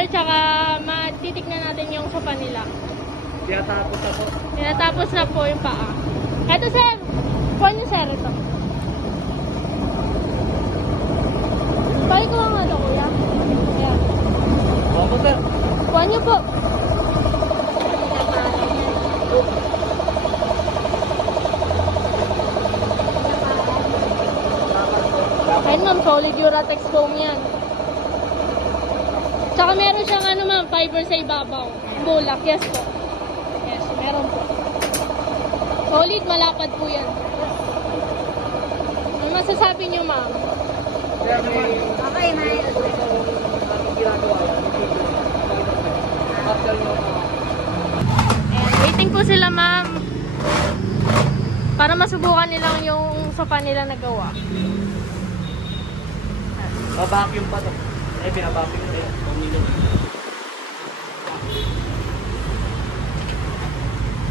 sir, tsaka matitignan natin yung sopa nila. Tinatapos na po. Tinatapos na po yung paa. Eto sir, kuha niyo sir ito. Balik ko ang ano kuya. Ayan. Opo, sir. Kuha niyo po. Ayun ma'am, solid Uratex foam yan. Tsaka meron siyang ano ma'am, fiber sa ibabaw. Bulak, yes po. Yes, meron po. Solid, malapad po yan. Ano masasabi niyo ma'am? Okay, May. Ayan, waiting po sila ma'am. Para masubukan nilang yung sopa nila nagawa. Babacuum pa to. Eh, pinabacuum na yun.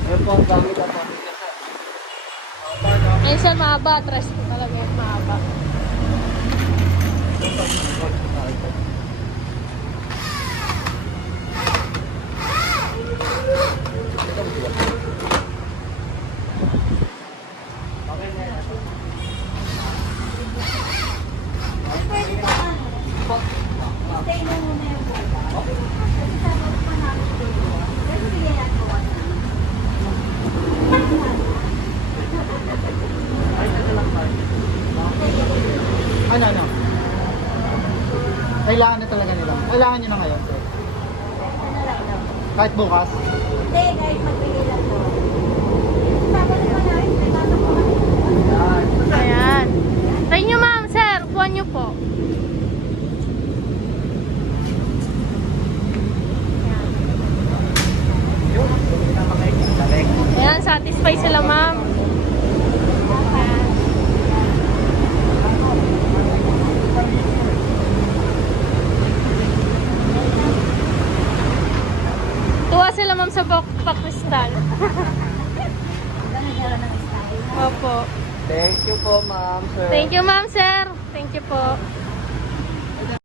Ayun po ang gamit at pamilya, sir. Ayun sir, mahaba. Tres po talaga yung mahaba. Pwede ba stay mo muna yung buka. Kasi sabi pa namin dito. Pero bigyan yan ko na. Ay, na lang tayo. Ano? Kailangan na talaga nila. Kailangan nyo na ngayon, sir. Ano lang daw. Kahit bukas. Hindi, kahit magbigay lang ko. Sabi pa namin, nagtatak ko kami. Ayan. Try nyo ma'am, sir. Kuha nyo po. Ayan, satisfy sila ma'am. Ayan. Tuwa sila ma'am sa pakristal. Ganun ng style. Opo. Thank you po, ma'am, sir. Thank you ma'am, sir. Thank you po.